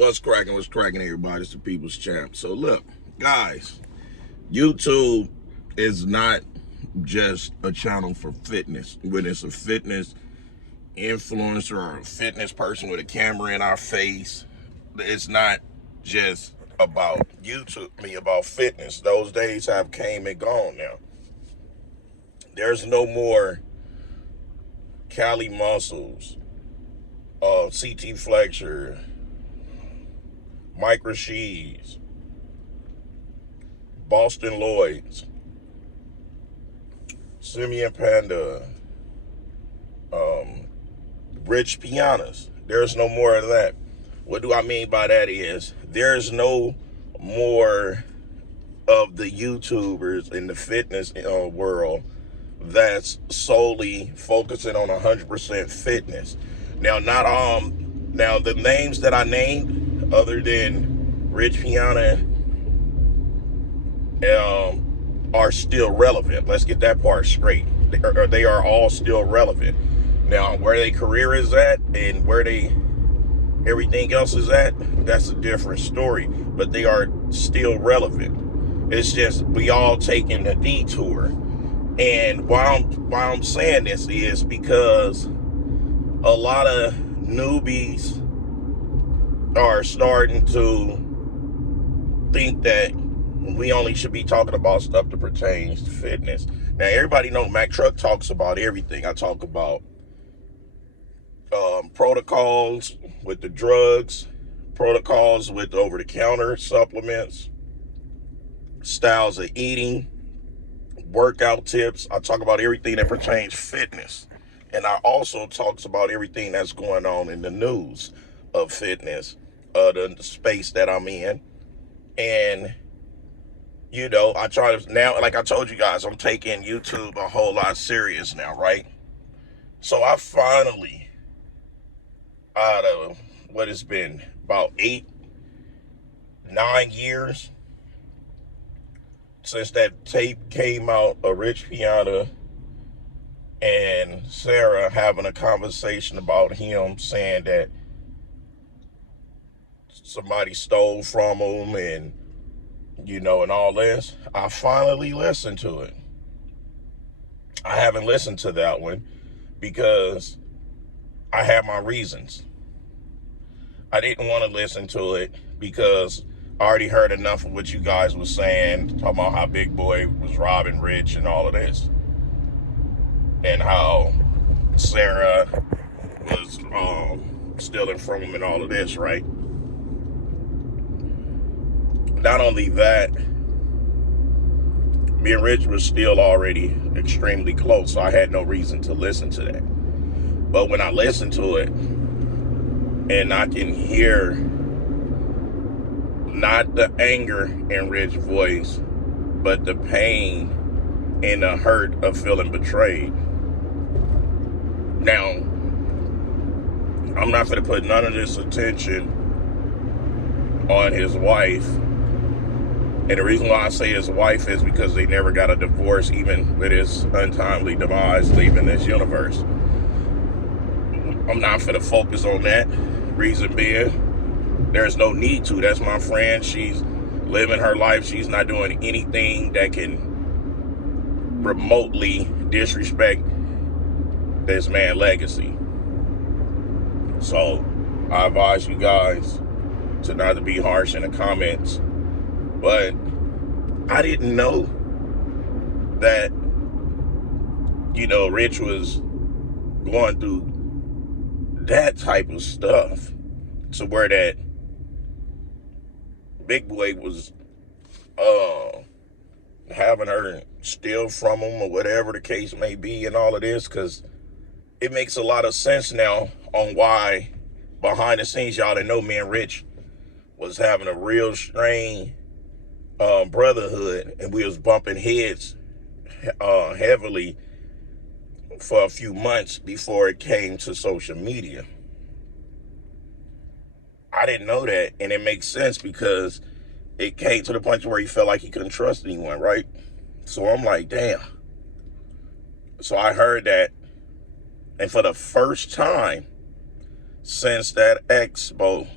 What's cracking, everybody? It's the People's Champ. So look, guys, YouTube is not just a channel for fitness. When it's a fitness influencer or a fitness person with a camera in our face, it's not just about YouTube, about fitness. Those days have came and gone now. There's no more Cali Muscles, CT Fletcher, Mike Rasheed's, Boston Lloyd's, Simeon Panda, Rich Pianas. There's no more of that. What do I mean by that is there's no more of the YouTubers in the fitness world that's solely focusing on 100% fitness. Now, now the names that I named, other than Rich Piana, are still relevant. Let's get that part straight. They are all still relevant. Now, where their career is at and where everything else is at, that's a different story. But they are still relevant. It's just we all taking a detour. And why I'm saying this is because a lot of newbies are starting to think that we only should be talking about stuff that pertains to fitness. Now, everybody know Mac Truck talks about everything. I talk about protocols with the drugs, protocols with over-the-counter supplements, styles of eating, workout tips. I talk about everything that pertains fitness. And I also talks about everything that's going on in the news of fitness, the space that I'm in. And, I try to, now, like I told you guys, I'm taking YouTube a whole lot serious now, right? So I finally, out of what it's been, about 8-9 years since that tape came out of Rich Piana and Sarah having a conversation about him saying that somebody stole from him and and all this, I finally listened to it. I haven't listened to that one because I have my reasons. I didn't want to listen to it because I already heard enough of what you guys were saying, talking about how Big Boy was robbing Rich and all of this. And how Sarah was stealing from him and all of this, right? Not only that, me and Rich was still already extremely close, so I had no reason to listen to that. But when I listen to it, and I can hear not the anger in Rich's voice, but the pain and the hurt of feeling betrayed. Now, I'm not going to put none of this attention on his wife. And the reason why I say his wife is because they never got a divorce, even with his untimely demise leaving this universe. I'm not going to focus on that. Reason being, there's no need to. That's my friend. She's living her life. She's not doing anything that can remotely disrespect this man's legacy. So I advise you guys to not to be harsh in the comments. But I didn't know that, Rich was going through that type of stuff to where that Big Boy was having her steal from him or whatever the case may be and all of this, because it makes a lot of sense now on why behind the scenes, y'all that know me and Rich was having a real strain brotherhood, and we was bumping heads heavily for a few months before it came to social media. I didn't know that, and it makes sense because it came to the point where he felt like he couldn't trust anyone, right? So I'm like, damn. So I heard that, and for the first time since that expo,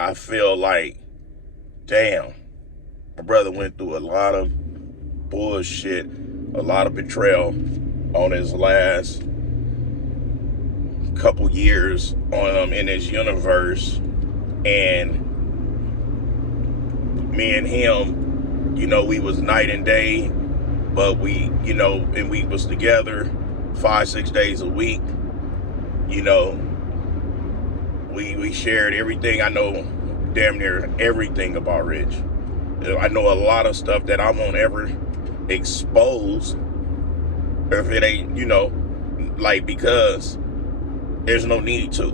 I feel like, damn, my brother went through a lot of bullshit, a lot of betrayal on his last couple years in this universe. And me and him, we was night and day, but we, and we was together 5-6 days a week. We shared everything. I know damn near everything about Rich. I know a lot of stuff that I won't ever expose if it ain't, because there's no need to.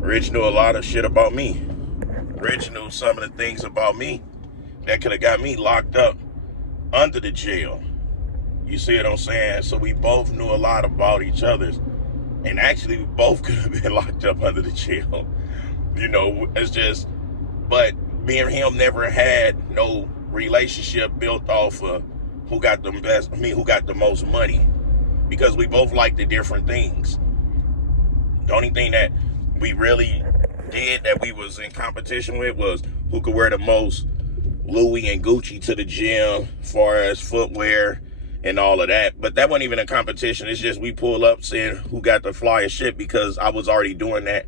Rich knew a lot of shit about me. Rich knew some of the things about me that could have got me locked up under the jail. You see what I'm saying? So we both knew a lot about each other's. And actually, we both could have been locked up under the jail. It's just, but me and him never had no relationship built off of who got the most money. Because we both liked the different things. The only thing that we really did that we was in competition with was who could wear the most Louis and Gucci to the gym as far as footwear and all of that. But that wasn't even a competition. It's just we pull up saying who got the flyest shit, because I was already doing that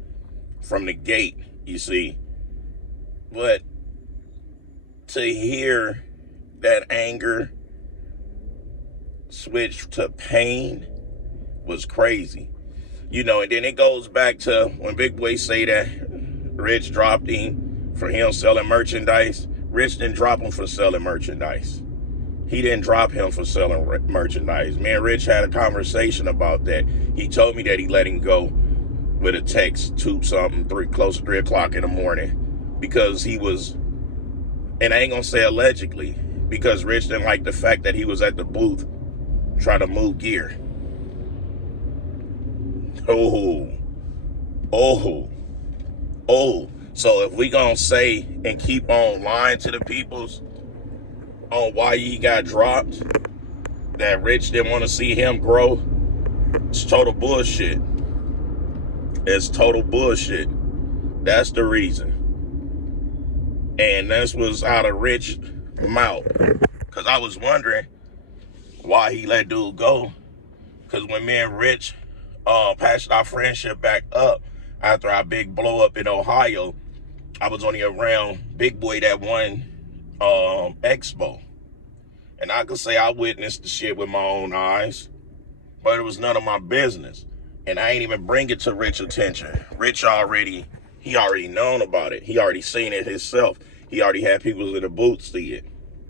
from the gate, you see. But to hear that anger switch to pain was crazy. And then it goes back to when Big Boy say that Rich dropped him for him selling merchandise. Rich didn't drop him for selling merchandise. He didn't drop him for selling merchandise. Me and Rich had a conversation about that. He told me that he let him go with a text close to 3 o'clock in the morning, because he was, and I ain't gonna say allegedly, because Rich didn't like the fact that he was at the booth trying to move gear. So if we gonna say and keep on lying to the peoples on why he got dropped, that Rich didn't want to see him grow, it's total bullshit. It's total bullshit. That's the reason. And this was out of Rich's mouth. Because I was wondering why he let dude go. Because when me and Rich patched our friendship back up after our big blow up in Ohio, I was only around Big Boy that one expo. And I could say I witnessed the shit with my own eyes, but it was none of my business. And I ain't even bring it to Rich's attention. Rich he already known about it. He already seen it himself. He already had people in the booth see it.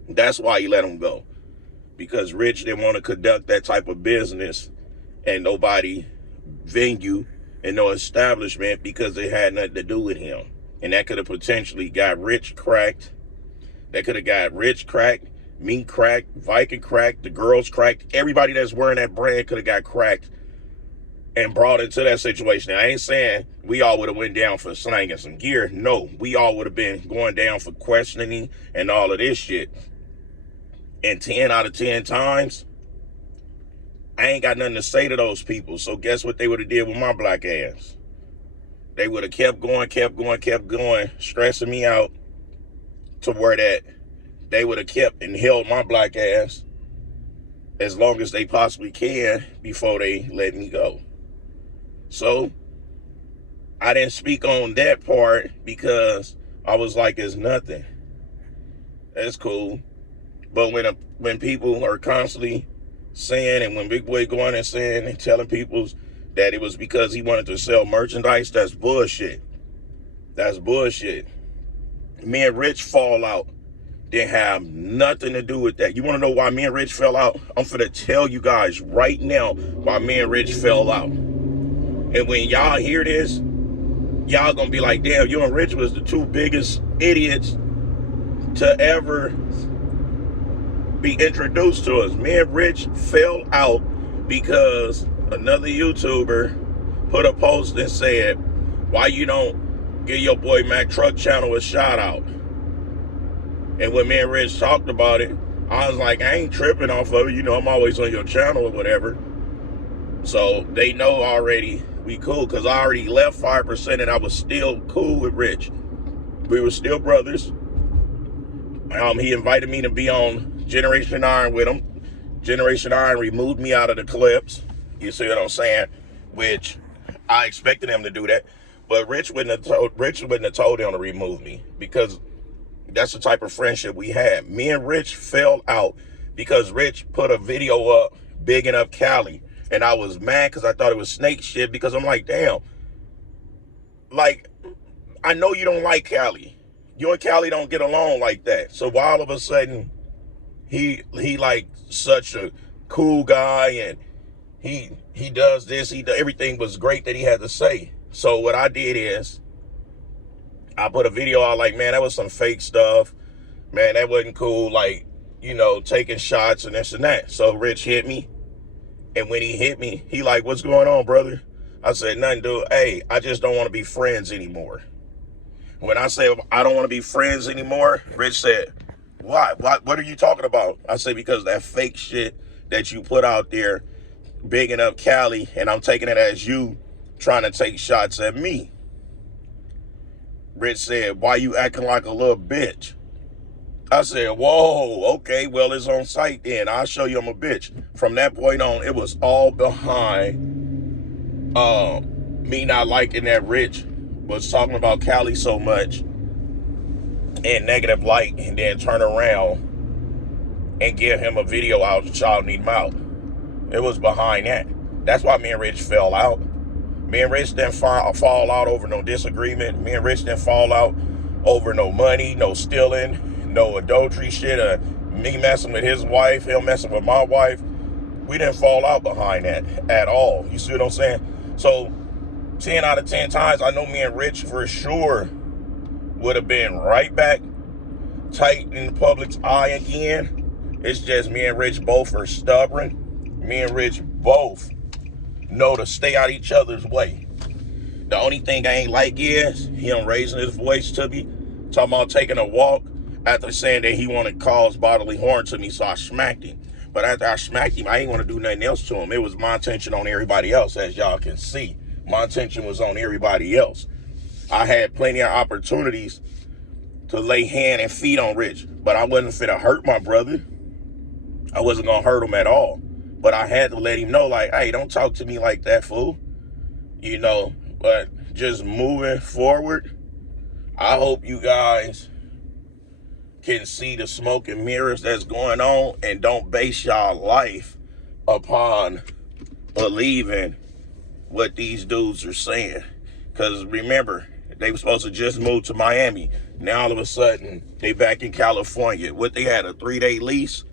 That's why he let him go. Because Rich didn't want to conduct that type of business and nobody venue and no establishment, because it had nothing to do with him. And that could have potentially got Rich cracked. That could have got Rich cracked, me cracked, Viking cracked, the girls cracked. Everybody that's wearing that brand could have got cracked and brought into that situation. Now, I ain't saying we all would have went down for slanging some gear. No, we all would have been going down for questioning and all of this shit. And 10 out of 10 times, I ain't got nothing to say to those people. So guess what they would have did with my black ass? They would have kept going, stressing me out to where that they would have kept and held my black ass as long as they possibly can before they let me go. So I didn't speak on that part because I was like, it's nothing. That's cool. But when people are constantly saying, and when Big Boy going and saying and telling people that it was because he wanted to sell merchandise, that's bullshit. That's bullshit. Me and Rich fall out didn't have nothing to do with that. You want to know why me and Rich fell out? I'm finna tell you guys right now why me and Rich fell out. And when y'all hear this, y'all gonna be like, damn, you and Rich was the two biggest idiots to ever be introduced to us. Me and Rich fell out because another YouTuber put a post and said, why you don't give your boy Mac Truck Channel a shout out? And when me and Rich talked about it, I was like, I ain't tripping off of it. You know, I'm always on your channel or whatever. So they know already We cool, because I already left 5% and I was still cool with Rich. We were still brothers. He invited me to be on Generation Iron with him. Generation Iron removed me out of the clips. You see what I'm saying? Which I expected him to do that. But Rich wouldn't have told him to remove me, because that's the type of friendship we had. Me and Rich fell out because Rich put a video up bigging up Cali. And I was mad because I thought it was snake shit, because I'm like, damn. Like, I know you don't like Cali. You and Cali don't get along like that. So why all of a sudden he like such a cool guy, and he does this, everything was great that he had to say. So what I did is I put a video out like, man, that was some fake stuff. Man, that wasn't cool. Like, you know, taking shots and this and that. So Rich hit me. And when he hit me, he like, what's going on, brother? I said, nothing, dude. Hey, I just don't want to be friends anymore. When I say I don't want to be friends anymore, Rich said, why? What are you talking about? I said, because that fake shit that you put out there, bigging up Cali, and I'm taking it as you trying to take shots at me. Rich said, why you acting like a little bitch? I said, whoa, okay, well, it's on site then. I'll show you I'm a bitch. From that point on, it was all behind me not liking that Rich was talking about Cali so much in negative light, and then turn around and give him a video out to child need him out. It was behind that. That's why me and Rich fell out. Me and Rich didn't fall out over no disagreement. Me and Rich didn't fall out over no money, no stealing, no adultery shit, me messing with his wife, him messing with my wife. We didn't fall out behind that at all. You see what I'm saying? So 10 out of 10 times, I know me and Rich for sure would have been right back tight in the public's eye again. It's just me and Rich both are stubborn. Me and Rich both know to stay out of each other's way. The only thing I ain't like is him raising his voice to me, talking about taking a walk, after saying that he wanted to cause bodily harm to me, so I smacked him. But after I smacked him, I ain't want to do nothing else to him. It was my attention on everybody else, as y'all can see. My attention was on everybody else. I had plenty of opportunities to lay hand and feet on Rich, but I wasn't finna hurt my brother. I wasn't gonna hurt him at all. But I had to let him know, like, hey, don't talk to me like that, fool. You know, but just moving forward, I hope you guys can see the smoke and mirrors that's going on, and don't base y'all life upon believing what these dudes are saying. Because remember, they were supposed to just move to Miami. Now all of a sudden, they back in California. What, they had a 3-day lease?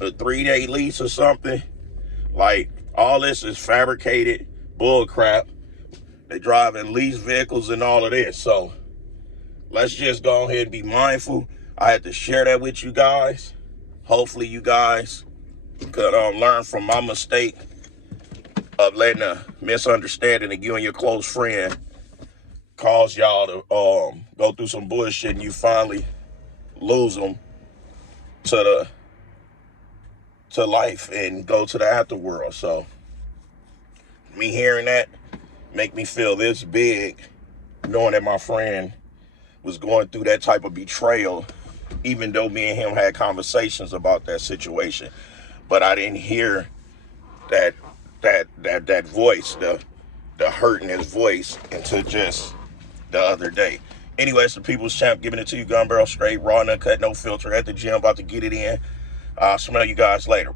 A 3-day lease or something? Like, all this is fabricated bull crap. They driving leased vehicles and all of this. So let's just go ahead and be mindful. I had to share that with you guys. Hopefully you guys could learn from my mistake of letting a misunderstanding of you and your close friend cause y'all to go through some bullshit, and you finally lose them to life and go to the afterworld. So me hearing that make me feel this big, knowing that my friend was going through that type of betrayal, even though me and him had conversations about that situation. But I didn't hear that voice, the hurt in his voice, until just the other day. Anyway, it's the People's Champ giving it to you, gun barrel straight, raw, uncut, no filter, at the gym, about to get it in. I'll smell you guys later.